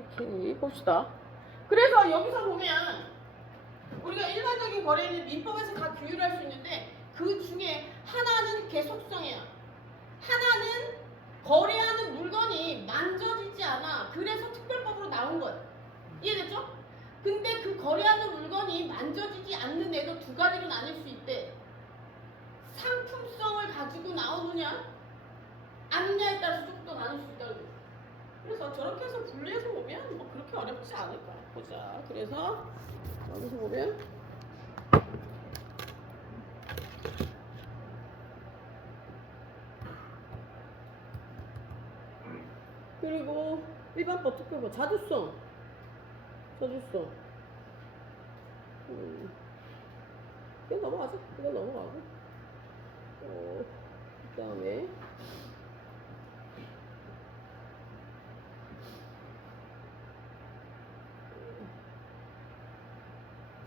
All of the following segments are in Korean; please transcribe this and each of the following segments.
오케이, 봅시다. 그래서 여기서 보면 우리가 일반적인 거래는 민법에서 다 규율할 수 있는데 그 중에 하나는 계속성이야. 하나는 거래하는 물건이 만져지지 않아. 그래서 특별법으로 나온 거야. 이해됐죠? 근데 그 거래하는 물건이 만져지지 않는 애도 두 가지로 나뉠 수 있대. 상품성을 가지고 나오느냐 아니냐에 따라서 조금 더 나눌 수 있다는 거지. 그래서 저렇게 해서 분리해서 보면 뭐 그렇게 어렵지 않을 거야. 보자. 그래서 여기서 보면 그리고 일반법 특별법 자주성 이거 넘어가자. 이거 넘어가고 그 다음에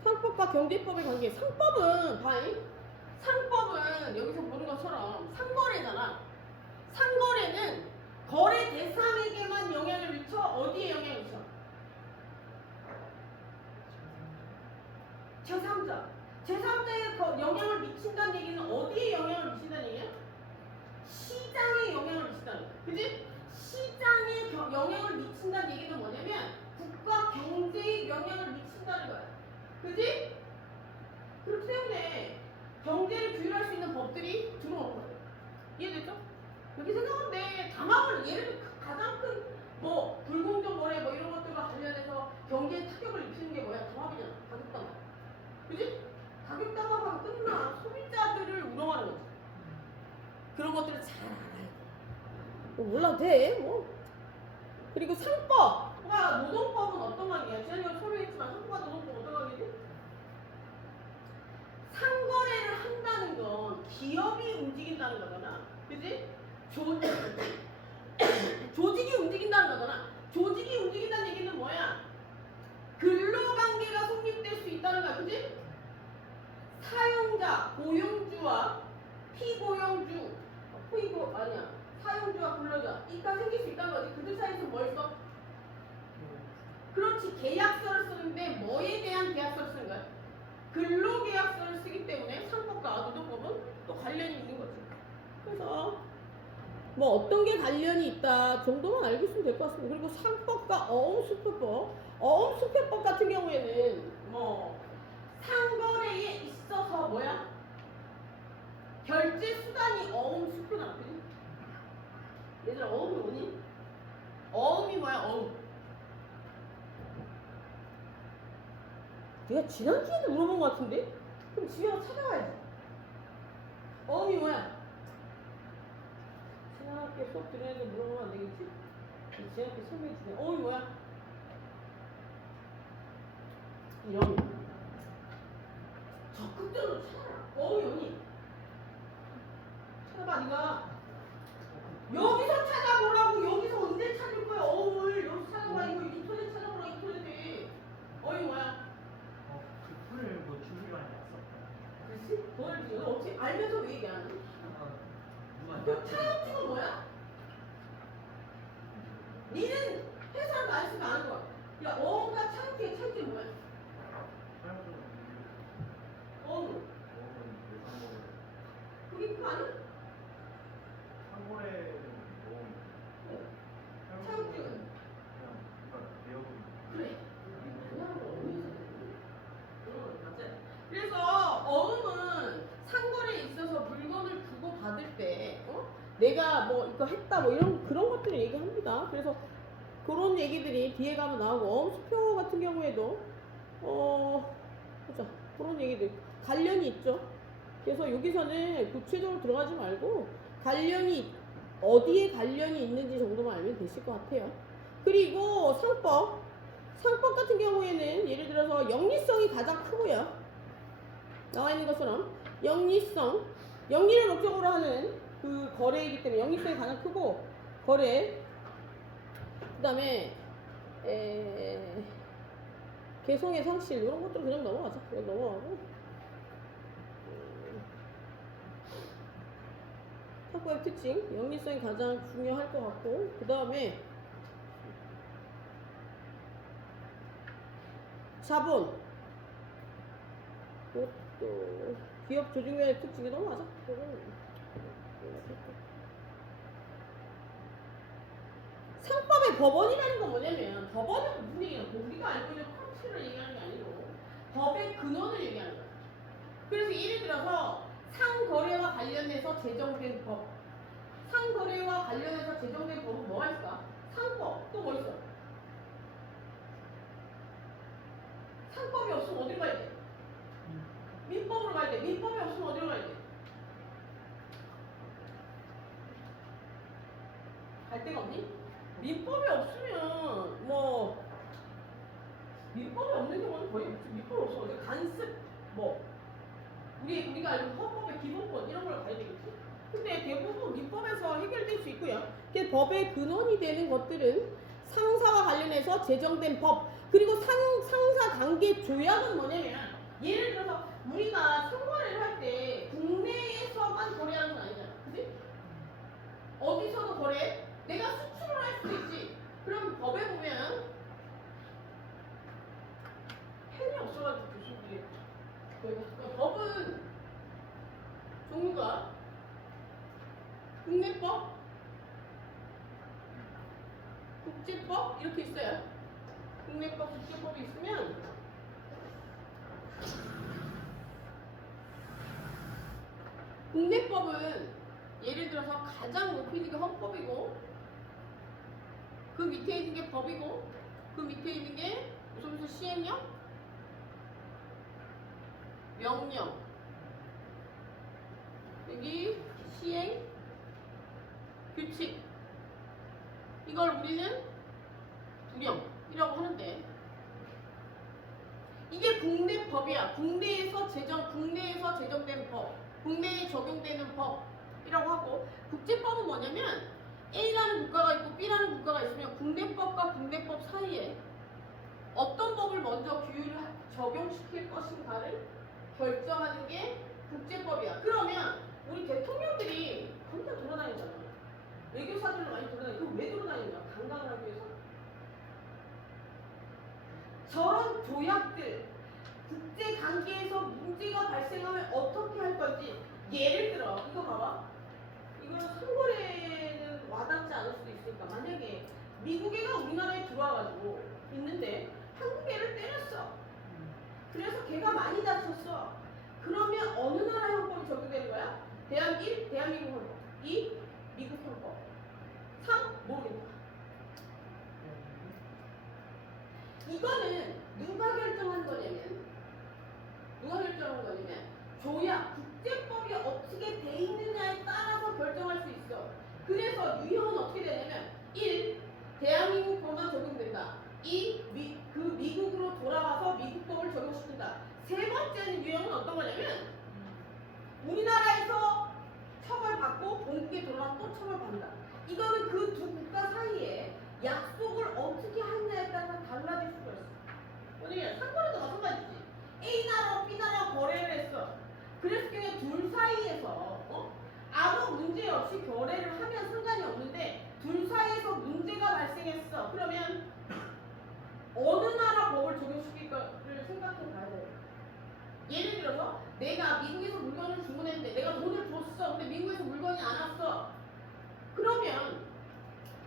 상법과 경제법의 관계. 상법은 봐잉. 상법은 여기서 보는 것처럼 상거래잖아. 상거래는 거래 대상에게만 영향을 미쳐. 어디에 영향을 미쳐? 제3자에 영향을 미친다는 얘기는 어디에 영향을 미친다는 얘기야? 시장에 영향을 미친다는 거야. 그지? 시장에 영향을 미친다는 얘기는 뭐냐면 국가 경제에 영향을 미친다는 거야. 그지? 그렇기 때문에 경제를 규율할 수 있는 법들이 들어오는 거예요. 이해됐죠? 여기 생각하면 돼. 다망을 예를 들어 가장 큰 뭐 불공정 거래 뭐 이런 것들과 관련해서 경제에 타격을 입히는 게 뭐야? 담합이잖아. 가격담합. 그지? 가격담합하면 끝나. 소비자들을 우롱하는 거지. 그런 것들을 잘 알아요. 뭐 몰라도 돼. 뭐. 그리고 상법. 노동법은 어떤 관계야? 지난번에 설명했지만 상법과 노동법 어떤 관계지? 상거래를 한다는 건 기업이 움직인다는 거잖아. 그지? 조직이 움직인다는 거잖아. 조직이 움직인다는 얘기는 뭐야? 근로관계가 성립될 수 있다는 거야. 그지? 사용자, 고용주와 피고용주, 사용주와 근로자 이가 생길 수 있다는 거지. 그들 사이에서 뭘 써? 그렇지. 계약서를 쓰는데 뭐에 대한 계약서를 쓰는 거야? 근로계약서를 쓰기 때문에 상법과 노동법은 또 관련이 있는 거지. 그래서 뭐 어떤 게 관련이 있다 정도만 알고 있으면 될 것 같습니다. 그리고 상법과 어음수표법 같은 경우에는 뭐 상거래에 있어서 뭐야? 결제 수단이 어음수표잖아. 그지? 얘들아 어음이 뭐니? 어음이 뭐야? 어음. 내가 지난주에도 물어본 것 같은데? 그럼 집에 가서 찾아와야지. 어음이 뭐야? 지난학기 수업 들은 애들 물어보면 안 되겠지? 지난학기 설명해 주네. 어음이 뭐야? 영이. 적극적으로 찾아라. 어음이 뭐니? 찾아봐 네가. 여기서 찾아보라고. 여기서 언제 찾을 거야? 어음을 여기서 찾아봐. 이거 인터넷 찾아보라. 인터넷에. 어음이 뭐야? 그 풀을 뭐 준비가 많이 왔어. 글쎄? 뭘 너 어떻게 알면서 왜 얘기 안 해? 그 차용증은 뭐야? 니는 회사도 안 쓰면 아는 거야. 야, 어음과 차용증의 차이점이 뭐야? 어음. 그게 그거 아니야? 상고래 차용증은? 그래. 그래서 어음은 상거래에 있어서 물건을 주고 받을 때 내가 뭐 이거 했다 뭐 이런 그런 것들을 얘기합니다. 그래서 그런 얘기들이 뒤에 가면 나오고 어음수표 같은 경우에도 보자 그런 얘기들 관련이 있죠. 그래서 여기서는 구체적으로 들어가지 말고 관련이 어디에 관련이 있는지 정도만 알면 되실 것 같아요. 그리고 상법 같은 경우에는 예를 들어서 영리성이 가장 크고요. 나와 있는 것처럼 영리를 목적으로 하는 그 거래이기 때문에 영리성이 가장 크고 거래. 그 다음에 개성의 상실 이런 것들은 그냥 넘어가자. 그냥 넘어가고 상법의 특징 영리성이 가장 중요할 것 같고 그 다음에 자본. 그것도 기업 조직면의 특징이 너무 맞아. 상법의 법원이라는 건 뭐냐면 법원은 무슨 얘기냐? 우리가 알고 있는 컨셉을 얘기하는 게 아니고 법의 근원을 얘기하는 거야. 그래서 예를 들어서 상거래와 관련해서 제정된 법. 상거래와 관련해서 제정된 법은 뭐가 있을까? 상법. 또 뭐 있어? 상법이 없으면 어디로 가야 돼? 민법으로 가야 돼. 민법이 없으면 어디로 가야 돼? 갈 데가 없니? 민법이 없으면 뭐 민법이 없는 경우는 거의 없지. 민법이 없어. 어디 간습 뭐 우리가 알고 있는 헌법의 기본권 이런 걸 가야 되겠지. 근데 대부분 민법에서 해결될 수 있고요. 법의 근원이 되는 것들은 상사와 관련해서 제정된 법 그리고 상사 관계 조약은 뭐냐면 예를 들어서 우리가 상거래를 할 때 국내에서만 거래하는 건 아니잖아. 그치? 어디서도 거래? 내가 수출을 할 수도 있지. 그럼 법에 보면 펜이 없어가지고 교수들이 법은 종류가 국내법, 국제법 이렇게 있어요. 국내법, 국제법이 있으면 국내법은 예를 들어서 가장 높이 있는 게 헌법이고 그 밑에 있는 게 법이고 그 밑에 있는 게 무슨 시행령, 명령 여기 시행, 규칙 이걸 우리는 부령이라고 하는데 이게 국내법이야. 국내에서 제정된 법, 국내에 적용되는 법이라고 하고 국제법은 뭐냐면 A라는 국가가 있고 B라는 국가가 있으면 국내법과 국내법 사이에 어떤 법을 먼저 적용시킬 것인가를 결정하는 게 국제법이야. 그러면 우리 대통령들이 혼자 돌아다니잖아. 외교사들로 많이 돌아다니고 그럼 왜 돌아다니냐? 관광을 하기 위해서? 저런 조약들 국제 관계에서 문제가 발생하면 어떻게 할 건지 예를 들어 이거 봐봐. 이거는 상거래는 와닿지 않을 수도 있으니까 만약에 미국 애가 우리나라에 들어와가지고 있는데 한국 애를 때렸어. 그래서 걔가 많이 다쳤어. 그러면 어느 나라 형법이 적용되는 거야? 1. 대한민국 형법 2. 미국 형법 3. 모르겠다. 이거는 누가 결정한 거냐면 조약, 국제법이 어떻게 돼 있느냐에 따라서 결정할 수 있어. 그래서 유형은 어떻게 되냐면 1. 대한민국 법만 적용된다. 2. 미국으로 돌아와서 미국 법을 적용시킨다. 세 번째는 유형은 어떤 거냐면 우리나라에서 처벌받고 본국에 돌아와 또 처벌받는다. 이거는 그 두 국가 사이에 약속을 어떻게 하느냐에 따라 달라질 수가 있어. 왜냐면 상거래도 마찬가지지. A 나라와 B 나라와 거래를 했어. 그래서 그냥 둘 사이에서 아무 문제 없이 거래를 하면 상관이 없는데 둘 사이에서 문제가 발생했어. 그러면 어느 나라 법을 적용시킬까를 생각해 봐야 돼. 예를 들어서 내가 미국에서 물건을 주문했는데 내가 돈을 줬어. 근데 미국에서 물건이 안 왔어. 그러면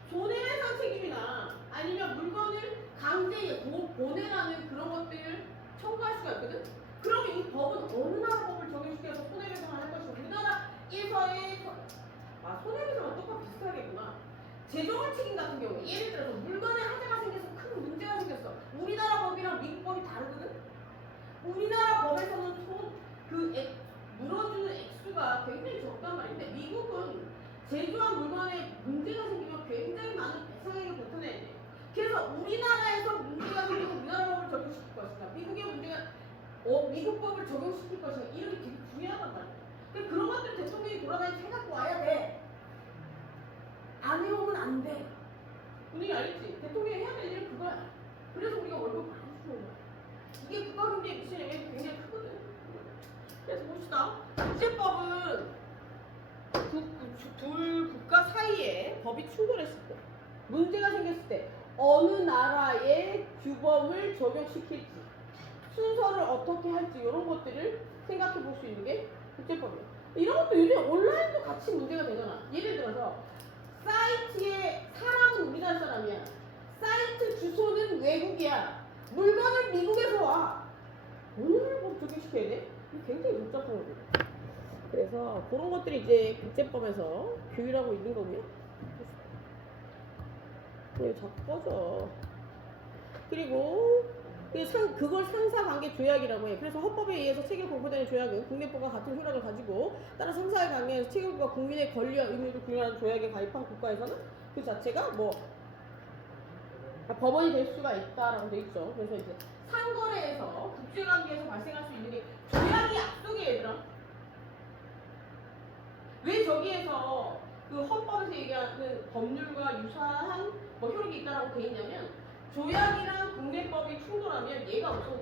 손해배상 책임이나 아니면 물건을 강제 보내라는 그런 것들을 청구할 수가 있거든. 그러면 이 법은 어느 나라 법을 적용시켜서 손해배상을 할 것이고 우리나라에서의 손해배상은 똑같이 비슷하겠구나. 재정을 책임 같은 경우 예를 들어서 물건에 하자가 생겨서 큰 문제가 생겼어. 우리나라 법이랑 미국 법이 다르거든. 우리나라 법에서는 물어주는 액수가 굉장히 적단 말인데 미국은 제조한 물건에 문제가 생기면 굉장히 많은 배상액을 뱉어내야 돼. 그래서 우리나라에서 문제가 생기면 우리나라 법을 적용시킬 것인가 미국의 문제가 미국 법을 적용시킬 것인가 이런 게 되게 중요하단 말이야. 그런 것들 대통령이 돌아다니면서 해갖고 와야 돼. 안 해오면 안 돼. 분위기 알겠지? 대통령이 해야 될 일은 그거야. 그래서 우리가 월급 많이 주는 거야. 이게 국가경제에 미치는 영향이 굉장히 크거든. 그래서 봅시다. 국제법은 둘 국가 사이에 법이 충돌했을 때, 문제가 생겼을 때 어느 나라의 규범을 적용시킬지 순서를 어떻게 할지 이런 것들을 생각해 볼 수 있는 게 국제법이에요. 이런 것도 요즘 온라인도 같이 문제가 되잖아. 예를 들어서 사이트에 사람은 우리나라 사람이야. 사이트 주소는 외국이야. 물건을 미국에서 와. 오늘 뭐 적용시켜야 돼? 이거 굉장히 복잡한 거거든. 그래서 그런 것들이 이제 국제법에서 규율하고 있는 거고요. 왜 자꾸 꺼져? 그리고 그걸 상사관계 조약이라고 해. 그래서 헌법에 의해서 체결 공포되는 조약은 국내법과 같은 효력을 가지고 따라 상사의 관계에서 체결과 국민의 권리와 의무를 규율하는 조약에 가입한 국가에서는 그 자체가 뭐 법원이 될 수가 있다라고 돼 있죠. 그래서 이제 상거래에서 국제관계에서 발생할 수 있는 게 조약이 약속이에요, 얘들아. 왜 저기에서 그 헌법에서 얘기하는 법률과 유사한 뭐 효력이 있다라고 돼 있냐면 조약이랑 국내법이 충돌하면 얘가 우선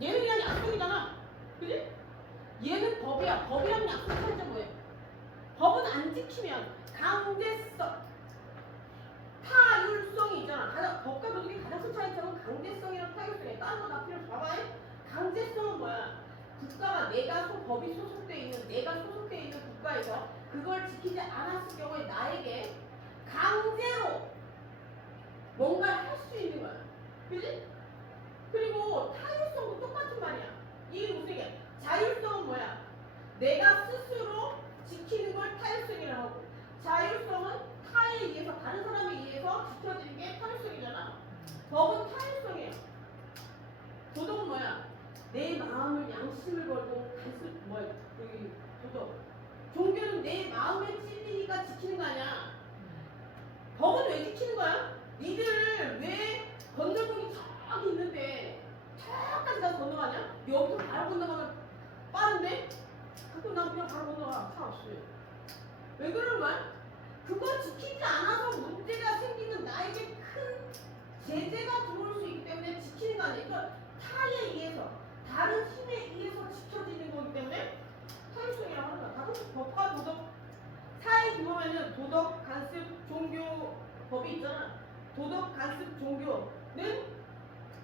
얘는 그냥 약속이잖아, 그지? 얘는 법이야. 법이랑 약속 차이점 뭐예요? 법은 안 지키면 강제성, 타율성이 있잖아. 법과 도덕의 가장 큰 차이점은 강제성이랑 타율성이야. 다른 거 다 필요 없어. 봐봐. 강제성은 뭐야? 국가가 법이 소속돼 있는 내가 소속돼 있는 국가에서 그걸 지키지 않았을 경우에 나에게 강제로 뭔가를 할 수 있는 거야. 그지? 그리고 타율성도 똑같은 말이야. 이게 무슨 얘기야? 자율성은 뭐야? 내가 스스로 지키는 걸 타율성이라고 하고, 자율성은 타에 의해서, 다른 사람에 의해서 지켜지는 게 타율성이잖아. 법은 타율성이에요. 도덕은 뭐야? 내 마음을 양심을 걸고 여기 도덕. 종교는 내 마음에 찔리니까 지키는 거 아니야. 법은 왜 지키는 거야? 니들 왜 건널목이 저기 있는데 저까지 가서 건너가냐? 여기서 바로 건너가면 빠른데? 가끔 난 그냥 바로 건너가. 차 없이. 왜 그러는 거야? 그거 지키지 않아서 문제가 생기는 나에게 큰 제재가 들어올 수 있기 때문에 지키는 거 아니야. 그러니까 타에 의해서, 다른 힘에 의해서 지켜지는 거기 때문에 타율성이라고 하는 거야. 다른 법과 도덕 사회 규모면은 도덕, 간습, 종교 법이 있잖아. 도덕, 간습, 종교는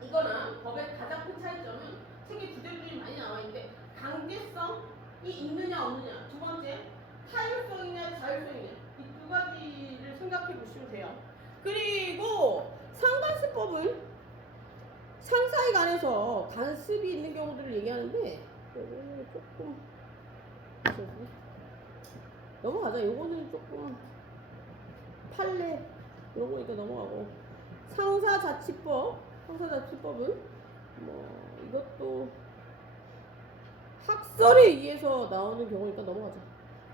이거랑 법의 가장 큰 차이점은 책에 주제들이 많이 나와 있는데 강제성이 있느냐 없느냐. 두 번째 타율성이냐 자율성이냐. 이 두 가지를 생각해 보시면 돼요. 그리고 상간습법은 상사에 관해서 간습이 있는 경우들을 얘기하는데 요거는 조금 넘어가자. 요거는 조금 판례 이런 거니까 넘어가고, 상사자치법은 뭐 이것도 학설에 의해서 나오는 경우니까 넘어가자.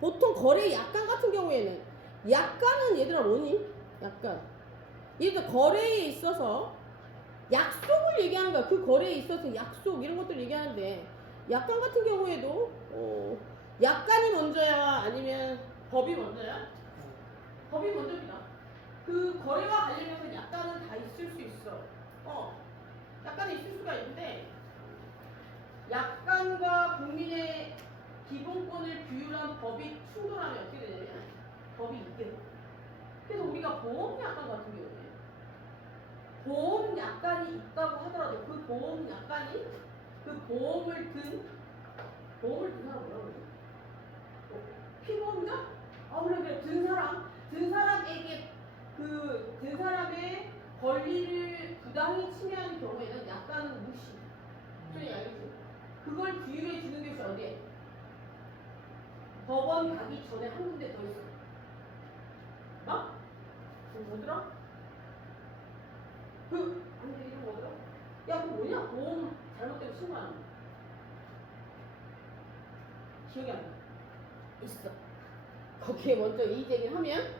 보통 거래 약관 같은 경우에는 약관은 얘들아 뭐니? 약관. 예를 들어 거래에 있어서 약속을 얘기하는 거야. 그 거래에 있어서 약속 이런 것들 얘기하는데 약관 같은 경우에도 약관이 먼저야 아니면 법이 먼저야? 법이 먼저입니다. 그 거래와 관련해서 약관은 다 있을 수 있어. 약관이 있을 수가 있는데 약관과 국민의 기본권을 규율한 법이 충돌하면 어떻게 되냐면 법이 이겨. 그래서 우리가 보험 약관 같은 경우에 보험 약관이 있다고 하더라도 그 보험 약관이 그 보험을 든 사람 뭐라고 그러지? 피보험자? 그래 든 사람에게 든 사람의 권리를 부당히 침해하는 경우에는 약간은 무시. 소리 알겠지? 그걸 규율해 주는 것이 어디에? 법원 가기 전에 한 군데 더 있어. 뭐더라? 아니 이름 뭐더라? 야 그거 뭐냐? 보험 잘못되면 신고하는 거. 기억이 안 나. 있어. 거기에 먼저 이의제기를 하면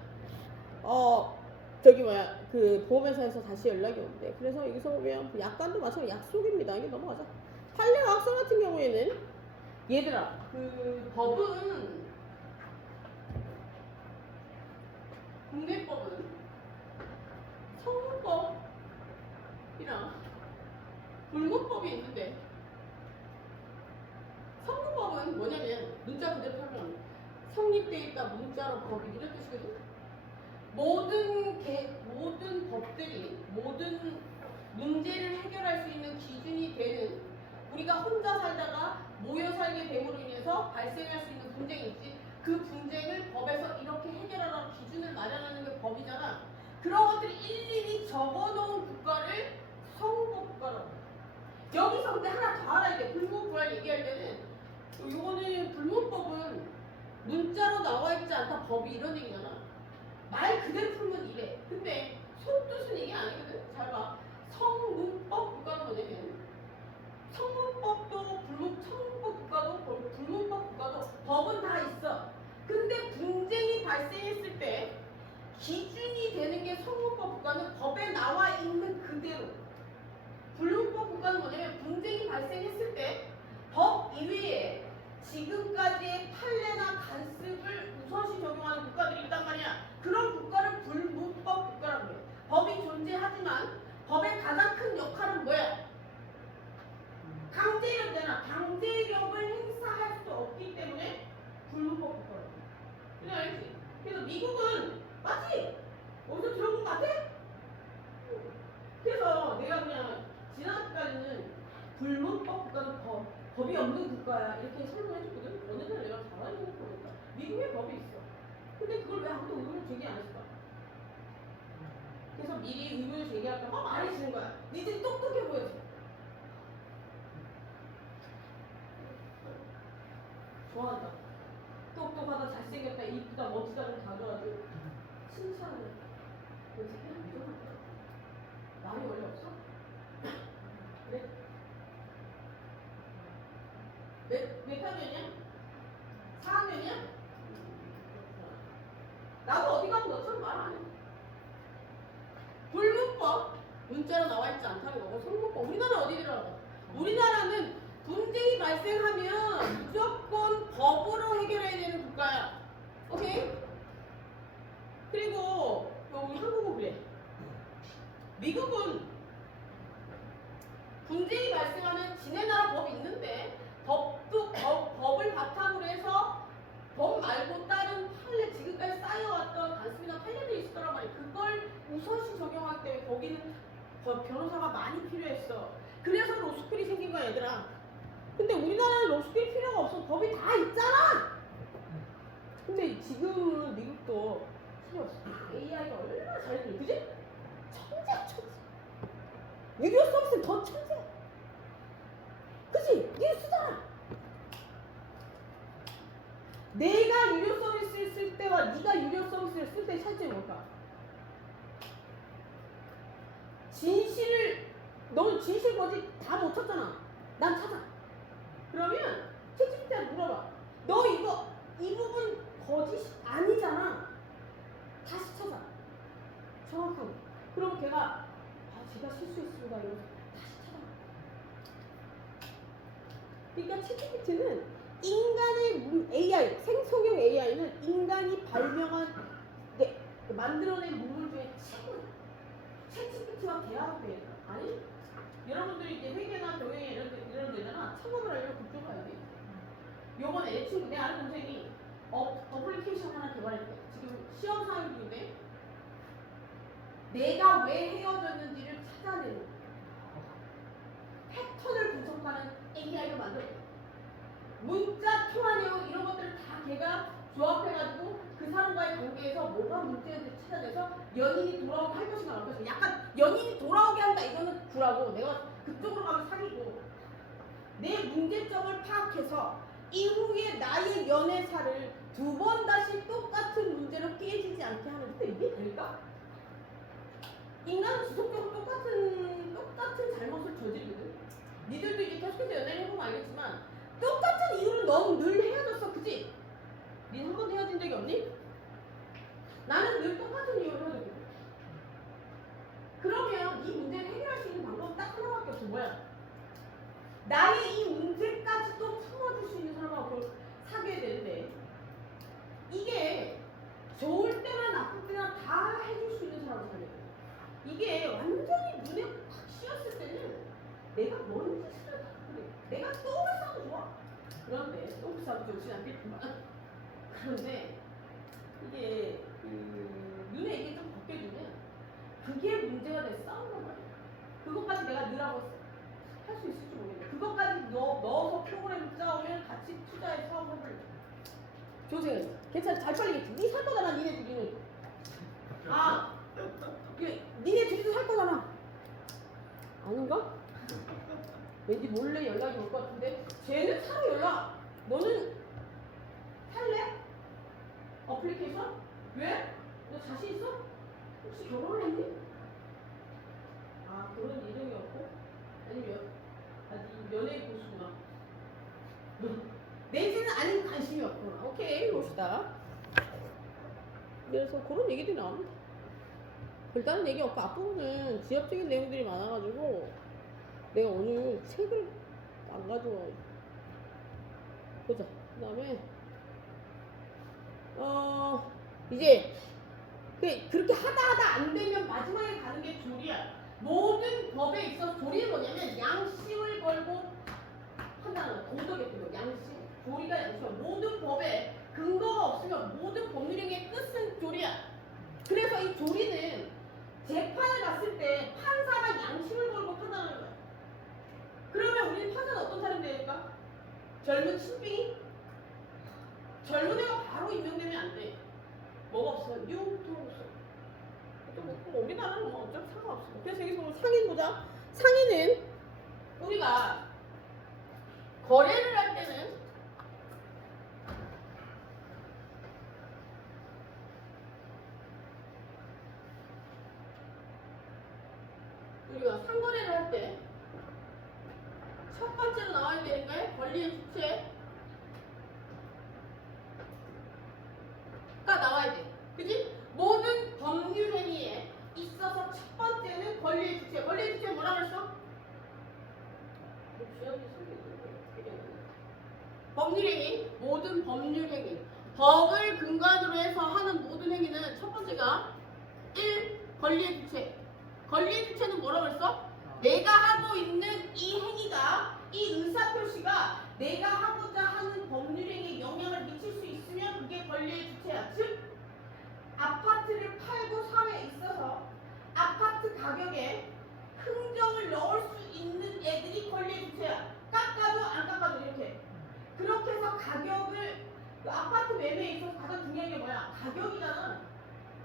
그 보험회사에서 다시 연락이 온대. 그래서 여기서 보면 약관도 마찬가지 약속입니다. 이게 넘어가자. 판례와 학설 같은 경우에는 얘들아 그 법은 국내법은 성문법이랑 불문법이 있는데 성문법은 뭐냐면 문자 그대로 설명합니다. 성립되어 있다 문자로 법이 이런 뜻이거든. 모든 법들이 모든 문제를 해결할 수 있는 기준이 되는 우리가 혼자 살다가 모여 살게 됨으로 인해서 발생할 수 있는 분쟁이 있지. 그 분쟁을 법에서 이렇게 해결하라고 기준을 마련하는 게 법이잖아. 그런 것들을 일일이 적어놓은 국가를 성법 국가라고 해. 여기서 근데 하나 더 알아야 돼. 불문부활 얘기할 때는 요거는 불문법은 문자로 나와 있지 않다 법이 이런 얘기잖아. 말 그대로 풀면 이래. 근데 속뜻은 이게 아니거든. 잘 봐. 성문법 국가는 뭐냐면 성문법도 성문법 국가도 불문법 국가도 법은 다 있어. 근데 분쟁이 발생했을 때 기준이 되는 게 성문법 국가는 법에 나와 있는 그대로. 불문법 국가는 뭐냐면 분쟁이 발생했을 때 법 이외에 지금까지의 판례나 간습을 우선시 적용하는 국가들이 있단 말이야. 그런 국가를 불문법 국가라고 해. 법이 존재하지만 법의 가장 큰 역할은 뭐야? 강제력이잖아. 강제력을 행사할 수 없기 때문에 불문법 국가라고 해. 그래 알지? 그래서 미국은 맞지? 어디서 들어본 것 같아? 그래서 내가 그냥 지난주까지는 불문법 국가는 법이 없는 국가야 이렇게 설명해줬거든. 어느 날 내가 가만히 생각해보니까 미국에 법이 있어. 근데 그걸 왜 아무도 의문을 제기 안 했을까? 그래서 미리 의문을 제기할까 막 말해주는 거야. 니들이 똑똑해 보여서. 좋아한다. 똑똑하다, 잘생겼다, 이쁘다, 멋지다를 다 좋아하지. 칭찬을. 그 새끼는 무조건 거야. 말이 원래 없어? 그래? 몇 학년이야? 4학년이야? 나도 어디 가면 너처럼 말 안 해. 불문법 문자로 나와 있지 않다는 거고 성문법 우리나라 어디 들어가? 우리나라는 분쟁이 발생하면 무조건 법으로 해결해야 되는 국가야. 오케이? 그리고 우리 한국은 그래. 미국은 분쟁이 발생하면 지네 나라 법이 있는데 법을 바탕으로 해서 법 말고 다른 판례 지금까지 쌓여왔던 단순이나 판례들이 있을 거란 말이야. 그걸 우선시 적용하기 때문에 거기는 변호사가 많이 필요했어. 그래서 로스쿨이 생긴 거야 얘들아. 근데 우리나라는 로스쿨이 필요가 없어. 법이 다 있잖아. 근데 지금은 미국도 필요 없어. AI가 얼마나 잘돼, 그지? 천재야 천재. 유료 서비스는 더 천재야. 그지? 니가 쓰잖아. 내가 유료 서비스를 쓸 때와 네가 유료 서비스를 쓸 때 차이점이 뭘까? 너는 진실 거짓 다 못 찾잖아. 난 찾아. 그러면 채찍한테 물어봐. 너 이 부분 거짓 아니잖아. 다시 찾아. 정확하게. 그럼 걔가 제가 실수했습니다. 이러면서 다시 찾아. 그러니까 채찍피트는 인간의 AI, 생성형 AI는 인간이 발명한 만들어낸 문물 중에 최고야. 채찍피트와 대화하고 돼. 아니? 여러분들이 이제 회계나 경영에 이런 데잖아. 창업을 하려면 그쪽 가야 돼. 요번에 내 친구, 내 아는 동생이 어플리케이션 하나 개발했대. 지금 시험 사용 중인데 내가 왜 헤어졌는지를 찾아내는 패턴을 분석하는 AI로 만들었대. 문자, 통화 내용 이런 것들을 다 걔가 조합해가지고 그 사람과의 관계에서 뭐가 문제인지 찾아내서 연인이 돌아오게 할 것인가 말 것인가. 약간 연인이 돌아오게 한다 이거는 구라고 내가 그쪽으로 가면 사기고 내 문제점을 파악해서 이후에 나의 연애사를 두 번 다시 똑같은 문제로 깨지지 않게 하는 근데 이게 될까? 인간은 지속적으로 똑같은 잘못을 저지르거든. 니들도 이제 계속해서 연애를 해보면 알겠지만 똑같은 이유로 넌 늘 헤어졌어, 그치? 닌 한 번도 헤어진 적이 없니? 나는 늘 똑같은 이유로 헤어졌거든. 그러면 이 문제를 해결할 수 있는 방법은 딱 하나밖에 없어. 뭐야? 나의 이 문제까지도 풀어줄 수 있는 사람하고 사귀어야 되는데 이게 좋을 때나 나쁠 때나 다 해줄 수 있는 사람하고 사귀어야 돼. 이게 완전히 눈에 확 씌었을 때는 내가 뭔 짓을 다 그래. 내가 똥을 싸도 좋아. 그런데 똥을 싸도 좋진 않겠지만 그런데 이게 눈에 이게 좀 벗겨지면 그게 문제가 돼서 싸우는 말이야. 그것까지 내가 늘 하고 있어. 할 수 있을지 모르겠네. 그것까지 넣어서 프로그램을 짜오면 같이 투자해서 사업을 해볼래. 조세 괜찮아. 잘 팔리겠지. 니 살 거잖아. 니네 둘이는. 아 니네 둘이도 살 거잖아. 아닌가? 왠지 몰래 연락이 올 것 같은데 쟤는 사러 연락. 너는 살래? 어플리케이션? 왜? 너 자신 있어? 혹시 결혼을 했니? 아 그런 예정이 없고? 아니면 네 연예인 고수구나. 내지는 아닌 관심이 없구나. 오케이 봅시다. 그래서 그런 얘기들이 나옵니다. 별다른 얘기 없고 앞부분은 지엽적인 내용들이 많아가지고 내가 오늘 책을 안 가져와. 보자. 그 다음에 이제 그렇게 하다 안 되면 마지막에 가는 게 조리야. 모든 법에 있어서 조리는 뭐냐면 양심을 걸고 한다는 거. 도덕의 도덕, 양심. 조리가 양심. 모든 법에 근거가 없으면 모든 법률행위의 끝은 조리야. 그래서 이 조리는 재판을 갔을 때 판사가 양심을 걸고 판단하는 거야. 그러면 우리는 판사는 어떤 사람이 되니까? 젊은 신빙이? 젊은 애가 바로 임명되면 안 돼. 뭐가 없으면 융통성. 뭐 우리나라는 뭐 어차피 상관없어. 그래서 여기서 보면 상인 보자. 상인은 우리가 거래를 할 때는 우리가 상거래를 할 때 첫 번째로 나와야 되는 게 권리의 주체가 나와야 돼. 그지? 모든 법률 행위에 있어서 첫 번째는 권리의 주체. 권리의 주체 뭐라고 했어? 법률행위, 모든 법률행위, 법을 근간으로 해서 하는 모든 행위는 첫 번째가 1. 권리의 주체. 권리의 주체는 뭐라고 했어? 내가 하고 있는 이 행위가, 이 의사표시가 내가 하고자 하는 법률행위에 영향을 미칠 수 있으면 그게 권리의 주체야. 즉 아파트를 팔고 사회에 있어서 아파트 가격에 흥정을 넣을 수 있는 애들이 권리의 주체야. 깎아도 안 깎아도 이렇게. 그렇게 해서 가격을 그 아파트 매매에 있어서 가장 중요한 게 뭐야? 가격이잖아.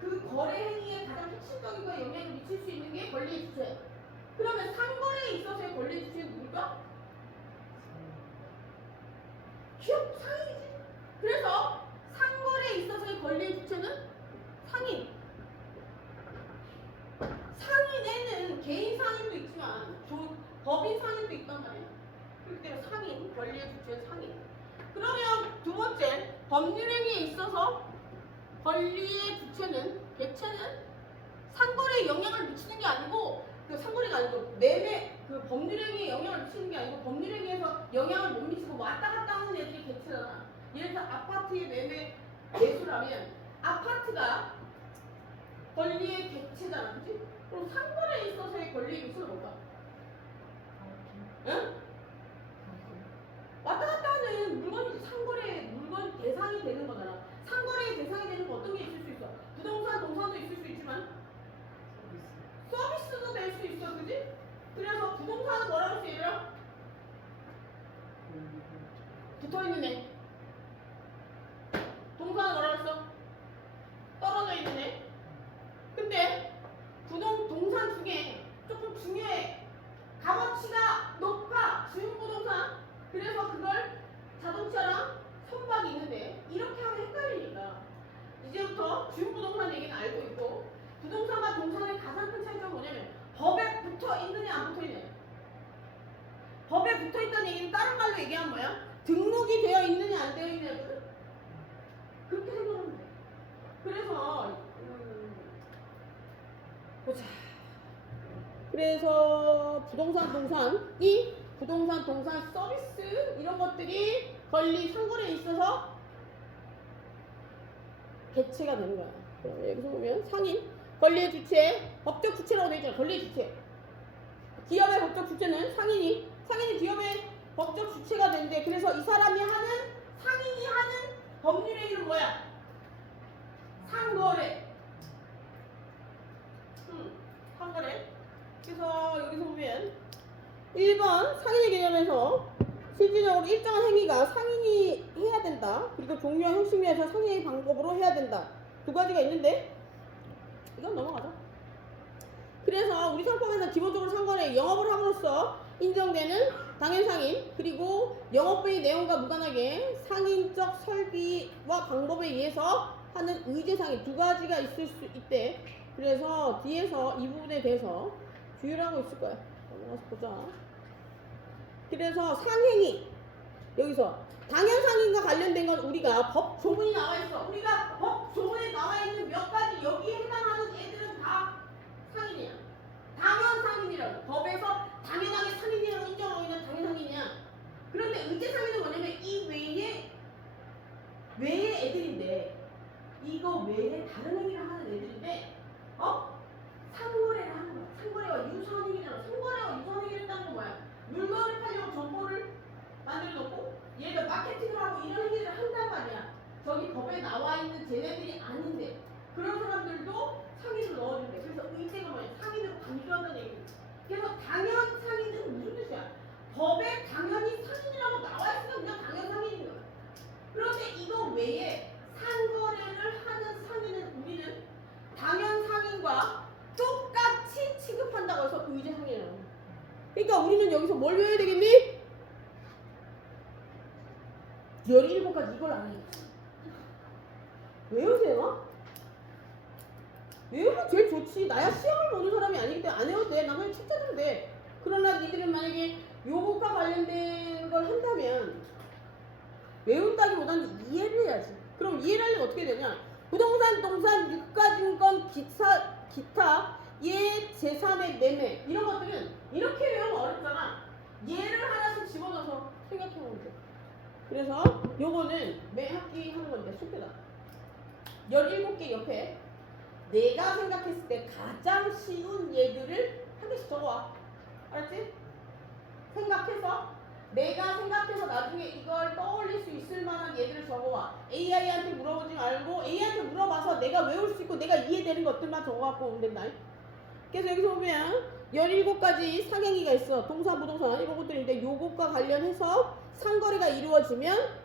그 거래 행위에 가장 핵심적인 거에 영향을 미칠 수 있는 게 권리의 주체. 그러면 상거래에 있어서의 권리의 주체는 누굴까? 기업 상인이지. 그래서 상거래에 있어서의 권리의 주체는 상인. 상인에는 개인 상인도 있지만 법인 상인도 있단 말이야. 그렇기 때문에 상인, 권리의 주체는 상인. 그러면 두 번째, 법률행위에 있어서 권리의 주체는, 객체는 상거래에 영향을 미치는 게 아니고, 그 상거래가 아니고 매매, 그 법률행위에 영향을 미치는 게 아니고 법률행위에서 영향을 못 미치고 왔다 갔다 하는 애들이 객체잖아. 예를 들어 아파트의 매매 매수라면 아파트가 권리의 객체잖아, 그치? 그럼 상거래에 있어서의 권리의 객체는 뭘까? 응? 왔다 갔다 하는 물건이 상거래 물건 대상이 되는 거잖아. 상거래의 대상이 되는 거 어떤 게 있을 수 있어? 부동산, 동산도 있을 수 있지만 서비스도 될 수 있어, 그지? 그래서 부동산은 뭐라고 할 수 있어요? 붙어있는 애. 동산은 뭐라고 했어? 떨어져 있는 애. 근데 동산 중에 조금 중요해. 값어치가 높아. 주택부동산. 그래서 그걸 자동차랑 선박이 있는데 이렇게 하면 헷갈리니까 이제부터 주택부동산 얘기는 알고 있고 부동산과 동산의 가장 큰 차이점은 뭐냐면 법에 붙어 있느냐 안 붙어 있느냐. 법에 붙어 있다는 얘기는 다른 말로 얘기하면 뭐야? 등록이 되어 있느냐 안 되어 있느냐거든. 그렇게 생각하면 돼. 그래서 보자. 그래서 부동산 동산이 부동산 동산 서비스 이런 것들이 권리 상거래에 있어서 개체가 되는 거야. 여기서 보면 상인 권리의 주체 법적 주체라고 되어 있잖아. 권리의 주체. 기업의 법적 주체는 상인이 기업의 법적 주체가 되는데 그래서 이 사람이 하는 상인이 하는 법률행위는 뭐야? 상거래. 상거래. 그래서 여기서 보면 1번 상인의 개념에서 실질적으로 일정한 행위가 상인이 해야 된다. 그리고 종류와 형식에서 상인의 방법으로 해야 된다. 두 가지가 있는데 이건 넘어가자. 그래서 우리 상품에서 기본적으로 상관에 영업을 함으로써 인정되는 당연상인 그리고 영업의 내용과 무관하게 상인적 설비와 방법에 의해서 하는 의제상인 두 가지가 있을 수 있대. 그래서 뒤에서 이 부분에 대해서 주의하고 있을 거야. 넘어가서 보자. 그래서 상행위 여기서 당연상인과 관련된 건 우리가 법 조문이 나와 있어. 우리가 법 조문에 나와 있는 몇 가지 여기에 해당하는 애들은 다 상인이야. 당연상인이라고. 법에서 당연하게 상인이라고 인정하고 있는 당연상인이야. 그런데 의제상인은 뭐냐면 이 외에 애들인데 이거 외에 다른 행위를 하는 애들인데 상거래를 하는 거야. 상거래와 유사한 행위잖아. 상거래와 유사한 행위를 했다는 건 뭐야? 물건을 팔려고 정보를 만들어 놓고 얘가 마케팅을 하고 이런 행위를 한단 말이야. 저기 법에 나와 있는 쟤네들이 아닌데 그런 사람들도 상인을 넣어준대. 그래서 의제가 뭐야? 상인으로 간주한다는 얘기야. 그래서 당연 상인은 무슨 뜻이야? 법에 당연히 상인이라고 나와 있으면 그냥 당연 상인인 거야. 그런데 이거 외에 상거래를 하는 상인은 우리는 당연 상인과 똑같이 취급한다고 해서 의제 상인이라고 해. 그러니까 우리는 여기서 뭘 외워야 되겠니? 17가지 이걸 안 해. 외우세요. 외우면 제일 좋지. 나야 시험을 보는 사람이 아니기 때문에 안 외워도 돼. 나 그냥 책 찾으면 돼. 그러나 니들은 만약에 요것과 관련된 걸 한다면 외운다기보다는 이해를 해야지. 그럼 이해를 하려면 어떻게 되냐? 부동산, 동산, 유가증권, 기타, 재산의 매매 이런 것들은 이렇게 외우면 어렵잖아. 얘를 하나씩 집어넣어서 생각해보면 돼. 그래서 요거는 매 학기 하는 건데 숙제다. 17개 옆에 내가 생각했을 때 가장 쉬운 예들을 한 개씩 적어와. 알았지? 내가 생각해서 나중에 이걸 떠올릴 수 있을 만한 예들을 적어와. AI한테 물어보지 말고 AI한테 물어봐서 내가 외울 수 있고 내가 이해되는 것들만 적어갖고 오면 된다. 그래서 여기서 보면 17가지 상행위가 있어. 동사, 부동산 이런 것들인데 요것과 관련해서 상거래가 이루어지면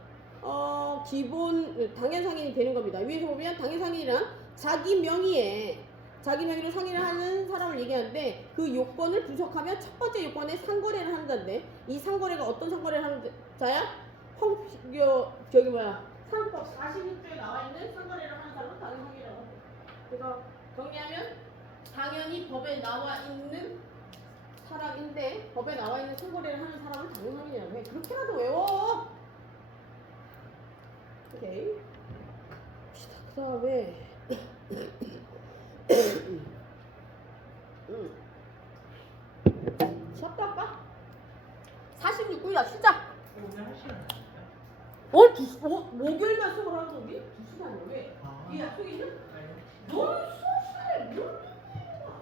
기본 당연상인이 되는 겁니다. 위에서 보면 당연상인이란 자기 명의로 상인을 하는 사람을 얘기하는데 그 요건을 분석하면 첫 번째 요건에 상거래를 하는 자인데 이 상거래가 어떤 상거래를 하는 자야? 상법 46조에 나와 있는 상거래를 하는 사람은 당연상인이라고 합니다. 그래서 정리하면 당연히 법에 나와 있는 사람인데 법에 나와 있는 상거래를 하는 사람을 당연상인이라고 해. 그렇게라도 외워. 오케이. 그 다음에 시합도 할까? 46분이다 시작. 오늘 할 시간 있을까요? 목요일만 수업을 하는 거 우리? 2시간이야 왜? 이게 약속이 있냐? 너는 수업 시간에 뭘 듣는 거야?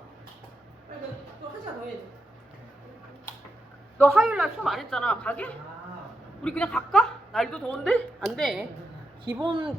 빨리 너 1시간 더 해야지. 너 화요일날 수업 안 했잖아. 가게? 우리 그냥 갈까? 날도 더운데? 안 돼. 기본